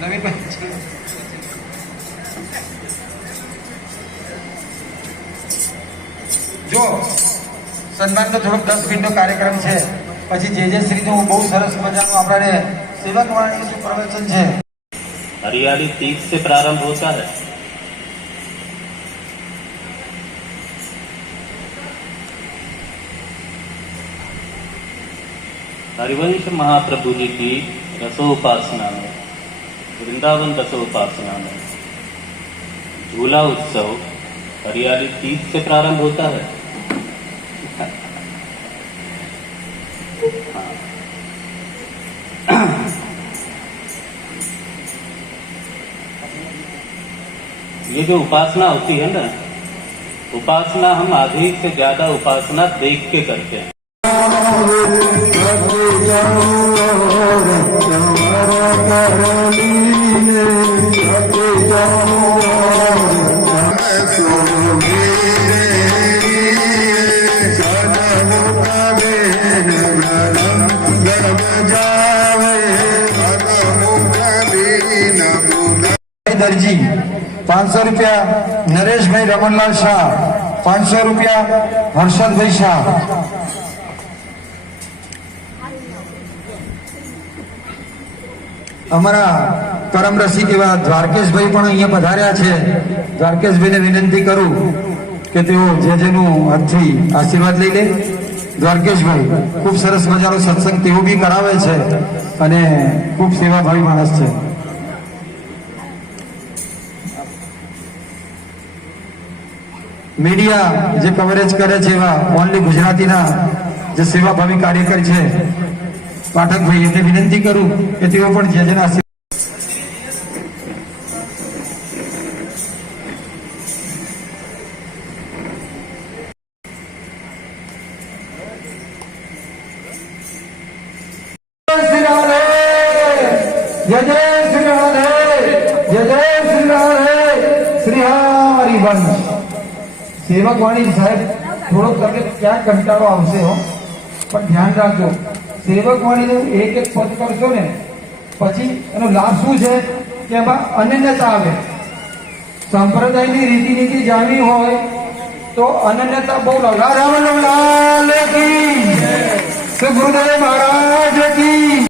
નવીનભાઈ જો સન્માનનો થોડોક 10 મિનિટનો કાર્યક્રમ છે, પછી જે શ્રીનું બહુ સરસ મજાનું આપણે સેવક વાણી શું પ્રવચન છે। हरियाली 30 से प्रारंभ होता है। हरिवंश महाप्रभु जी की रसोपासना में, वृंदावन रसोपासना में झूला उत्सव हरियाली 30 से प्रारंभ होता है। ये जो उपासना होती है ना, उपासना हम आधी से ज्यादा उपासना देख के करते हैं। दर्जी 500 रुपया, नरेश भाई रमनलाल शाह 500 रुपया, हर्षद भाई शाह। અમારા પરમ રસિક એવા દ્વારકેશભાઈ પણ અહીંયા પધાર્યા છે। દ્વારકેશભાઈને વિનંતી કરું કે તેઓ જેનું હાથથી આશીર્વાદ લઈ લે। દ્વારકેશભાઈ ખૂબ સરસ મજાનો સત્સંગ તેઓ બી કરાવે છે અને ખૂબ સેવાભાવી માણસ છે। મીડિયા જે કવરેજ કરે છે એવા ઓનલી ગુજરાતીના જે સેવાભાવી કાર્યકર છે પાઠકભાઈ, એમને વિનંતી કરું કે તેઓ પણ જેના जय जय श्री राधे, जय जय श्री राधे, श्री हरिवंश। सेवक वाणी साहेब थोड़ो करके क्या कंटाळो आवशे हो, पण ध्यान राखજો सेवक वाणीનું એક એક પદ કરશો ને પછી એનો લાભ શું છે કે એમાં અનન્યતા આવે। સંપ્રદાયની રીતિ નીતિ જાણવી હોય તો અનન્યતા બહુ રામલાલ કી, ગુરુદેવ મહારાજ કી।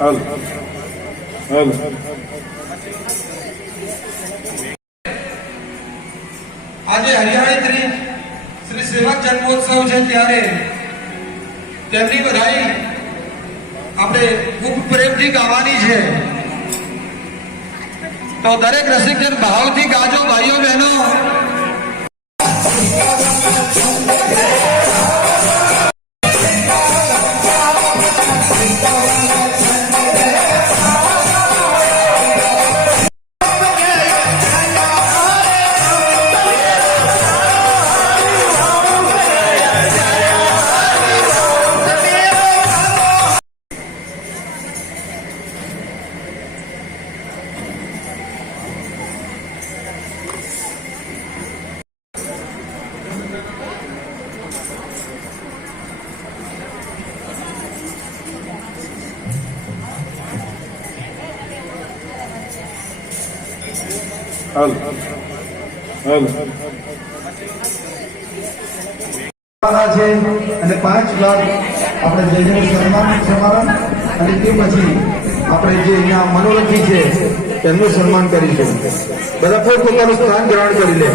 હાલ હાલ આજે હરિયાળી શ્રી સેવક જન્મોત્સવ છે ત્યારે તેમની બધાઈ આપણે ખૂબ પ્રેમથી ગાવાની છે। તો દરેક રસિકજન ભાવથી ગાજો ભાઈઓ બહેનો. હાલ હાલ છે અને 5 લાખ આપણે જયનું સન્માન સમારંભ અને તે પછી આપણે જે અહીંયા મનોરંજી છે તેમનું સન્માન કરીશું. બધા પોતપોતાનું સ્થાન ગ્રહણ કરી લે.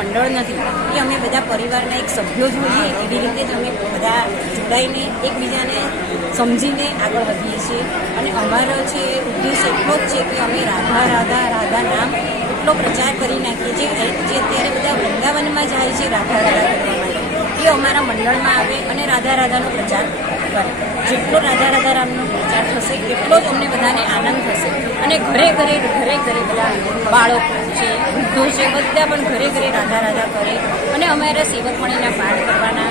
મંડળ નથી, એ અમે બધા પરિવારના એક સભ્યો જોઈએ એવી રીતે જ અમે બધા જોડાઈને એકબીજાને સમજીને આગળ વધીએ છીએ. અને અમારો છે ઉદ્દેશ એટલો જ છે કે અમે રાધા રાધા રાધા નામ એટલો પ્રચાર કરી નાખીએ છીએ. જે અત્યારે બધા વૃંદાવનમાં જાય છે રાધા રાધા કરવા માટે, એ અમારા મંડળમાં આવે અને રાધા રાધાનો પ્રચાર કરે. જેટલો રાધા રાધા રામનો પ્રચાર થશે એટલો જ અમને બધાને આનંદ થશે. અને ઘરે ઘરે બધા બાળકો છે, વૃદ્ધો છે, બધા પણ ઘરે ઘરે રાધા રાધા કરે. અને અમારા સેવકમણીના પાઠ કરવાના,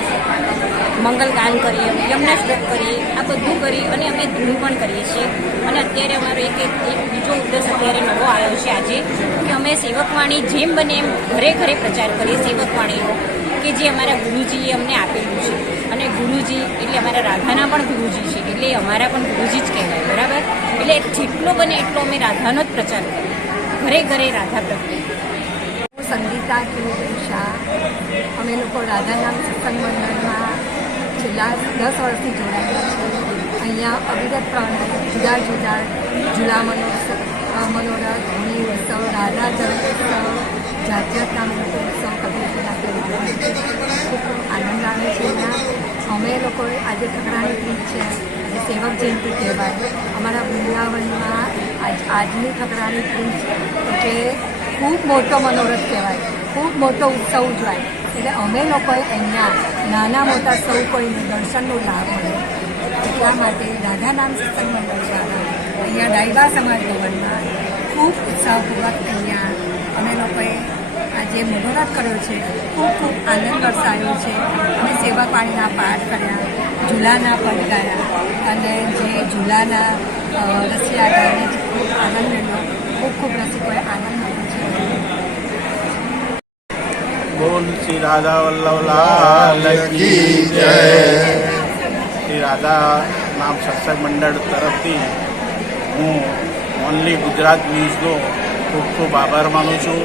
મંગલગાન કરીએ, યમુના શ્લોક કરીએ, આ બધું કરી અને અમે ધૂન પણ કરીએ છીએ. અને અત્યારે અમારો એક બીજો ઉદ્દેશ અત્યારે નવો આવ્યો છે આજે, કે અમે સેવકવાણી જેમ બને એમ ઘરે ઘરે પ્રચાર કરીએ સેવકવાણીનો, કે જે અમારા ગુરુજીએ અમને આપેલું છે. અને ગુરુજી એટલે અમારા રાધાના પણ ગુરુજી છે, એટલે અમારા પણ ગુરુજી જ કહેવાય, બરાબર. એટલે જેટલો બને એટલો અમે રાધાનો જ પ્રચાર કરીએ, ઘરે ઘરે રાધા પ્રત્યે. હું સંગીતા શાહ. અમે લોકો રાધાનામ સત્સંગ મંડળમાં છેલ્લા 10 વર્ષથી જોડાયેલા છીએ. અહીંયા અવિરતપણે જુદા જુદા ઝૂલા મનોરથ, હોળી ઉત્સવ, રાધા જન્મોત્સવ, જાત્યતના ઉત્સવ કબીરપુરા ખૂબ આનંદ આવે છે. અહીંયા અમે લોકો આજે ઠકરાણી ત્રીજ છે, આજે સેવક જયંતિ કહેવાય. અમારા વૃંદાવનમાં આજની ઠકરાણી ત્રીજ એટલે ખૂબ મોટો મનોરથ કહેવાય, ખૂબ મોટો ઉત્સવ ઉજવાય. એટલે અમે લોકોએ અહીંયા નાના મોટા સૌ કોઈને દર્શનનો લાભ મળે એટલા માટે રાધાનામ સત્સંગ મંડળ દ્વારા અહીંયા ડાયવા સમાજ ભવનમાં ખૂબ ઉત્સાહપૂર્વક અહીંયા અમે લોકોએ આજે મનોરથ કર્યો છે. ખૂબ ખૂબ આનંદ વરસાવ્યો છે. અમે સેવાપાણીના પાઠ કર્યા, ઝૂલાના પદ ગાયા અને જે ઝૂલાના રસિયા ગાઈને ખૂબ આનંદ મેળવ્યો. ખૂબ ખૂબ રસિકોએ આનંદ મેળવ્યો છે. બોલ શ્રી રાધા વલ્લભ લાલ કી જય. શ્રી રાધા નામ સત્સંગ મંડળ તરફથી હું ઓનલી ગુજરાત ન્યૂઝનો ખૂબ ખૂબ આભાર માનું છું.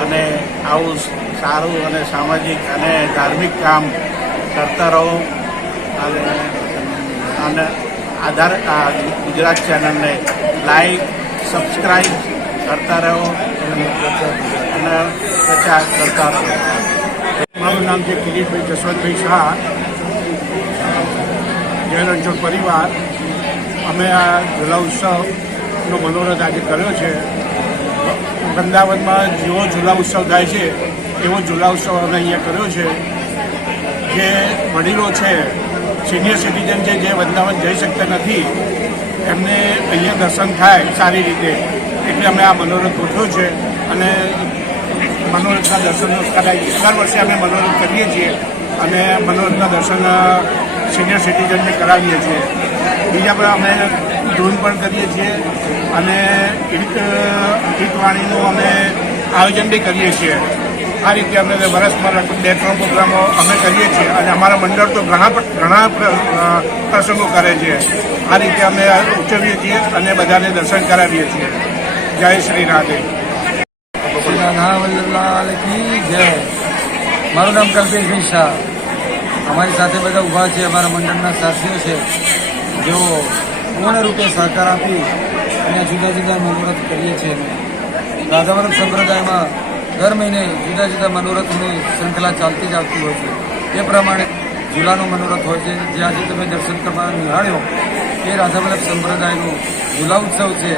અને આવું સારું અને સામાજિક અને ધાર્મિક કામ કરતા રહો અને ગુજરાત ચેનલને લાઈક સબસ્ક્રાઈબ કરતા રહો અને પ્રચાર કરતા રહો. મારું નામ છે કિરીટભાઈ જસવંતભાઈ શાહ, જૈન અંચળ પરિવાર. અમે આ ઝૂલા ઉત્સવનો મનોરથ આજે કર્યો છે. વૃંદાવનમાં જેવો ઝૂલા ઉત્સવ થાય છે એવો ઝૂલા ઉત્સવ અમે અહીંયા કર્યો છે. જે વડીલો છે, સિનિયર સિટીઝન છે, જે વૃંદાવન જઈ શકતા નથી, એમને અહીંયા દર્શન થાય સારી રીતે, એટલે અમે આ મનોરથ ગોઠવ્યો છે. અને મનોરથના દર્શન દર વર્ષે અમે મનોરથ કરીએ છીએ અને મનોરથના દર્શન સિનિયર સિટીઝનને કરાવીએ છીએ. બીજા પણ અમે ધૂન પણ કરીએ છીએ અને ગીતવાણીનું અમે આયોજન બી કરીએ છીએ. આ રીતે અમે વર્ષમાં 2-3 પ્રોગ્રામો અમે કરીએ છીએ અને અમારા મંડળ તો ઘણા પ્રસંગો કરે છે. આ રીતે અમે ઉજવીએ છીએ અને બધાને દર્શન કરાવીએ છીએ. જય શ્રી રાધે. શ્રી રાધા વલ્લભ લાલ કી જય. મારું નામ કલ્પેશભાઈ શાહ. અમારી સાથે બધા ઊભા છે, અમારા મંડળના સાથીઓ છે, જેઓ પૂર્ણ રૂપે સહકાર આપી અને જુદા જુદા મનોરથ કરીએ છીએ. રાધાવલ્લભ સંપ્રદાયમાં દર મહિને જુદા જુદા મનોરથની શૃંખલા ચાલતી જ આવતી હોય છે. એ પ્રમાણે ઝૂલાનો મનોરથ હોય છે, જે આજે તમે દર્શન કરવા નિહાળ્યો એ રાધાવલ્લભ સંપ્રદાયનો ઝૂલા ઉત્સવ છે.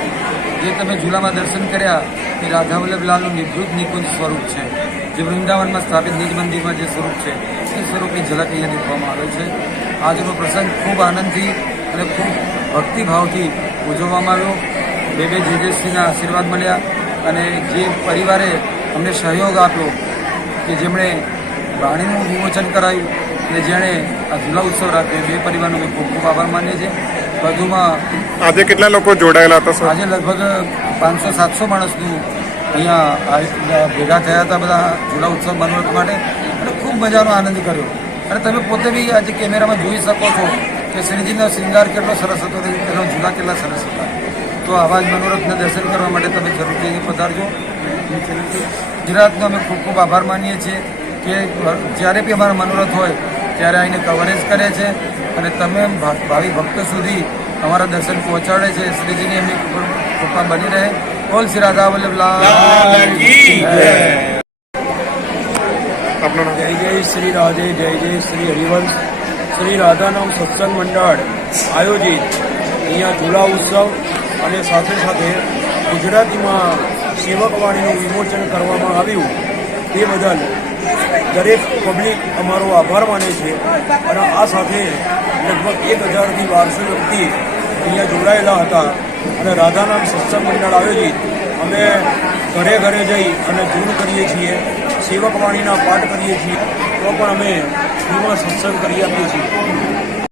જે તમે ઝૂલામાં દર્શન કર્યા એ રાધાવલ્લભ લાલનું નિવૃત્ત નિકુંજ સ્વરૂપ છે, જે વૃંદાવનમાં સ્થાપિત નિજ મંદિરમાં જે સ્વરૂપ છે એ સ્વરૂપની ઝલક અહીંયા દેખવામાં આવે છે. આજનો પ્રસંગ ખૂબ આનંદથી અને ખૂબ ભક્તિભાવથી ઉજવવામાં આવ્યો. બે જેજેશ્રીના આશીર્વાદ મળ્યા અને જે પરિવારે અમને સહયોગ આપ્યો, કે જેમણે વાણીનું વિમોચન કરાયું અને જેણે આ ઝૂલા ઉત્સવ રાખ્યો, બે પરિવારનો અમે ખૂબ ખૂબ આભાર માનીએ છીએ. વધુમાં આજે કેટલા લોકો જોડાયેલા હતા? આજે લગભગ 500-700 માણસનું અહીંયા ભેગા થયા હતા બધા ઝૂલા ઉત્સવ મનોરથ માટે અને ખૂબ મજાનો આનંદ કર્યો. અને તમે પોતે બી આજે કેમેરામાં જોઈ શકો છો કે શ્રીજીનો શૃંગાર કેટલો સરસ હતો, તેનો ઝૂલા કેટલા સરસ હતા. તો આવા જ મનોરથના દર્શન કરવા માટે તમે જરૂરથી પધારજો. ગુજરાતનો અમે ખૂબ ખૂબ આભાર માનીએ છીએ કે જ્યારે બી અમારા મનોરથ હોય ત્યારે આવીને કવરેજ કરે છે અને તમે ભાવિ ભક્તો સુધી અમારા દર્શન પહોંચાડે છે. શ્રીજીની એમની કૃપા બની રહે. બોલ શ્રી રાધા વલ્લભ લાલ કી જય. જય જય શ્રી રાધે, જય જય શ્રી હરિવંશ. શ્રી રાધાનામ સત્સંગ મંડળ આયોજિત અહીંયા ઝૂલા ઉત્સવ અને સાથે સાથે ગુજરાતીમાં સેવકવાણીનું વિમોચન કરવામાં આવ્યું તે બદલ દરેક પબ્લિક અમારો આભાર માને છે. અને આ સાથે લગભગ 1000થી 1200 વ્યક્તિ અહીંયા જોડાયેલા હતા અને રાધાનામ સત્સંગ મંડળ આયોજિત અમે ઘરે ઘરે જઈ અને ધૂન કરીએ છીએ, સેવકવાણીના પાઠ કરીએ છીએ. તો પણ અમે ફ્રીમાં સત્સંગ કરી આપીએ છીએ.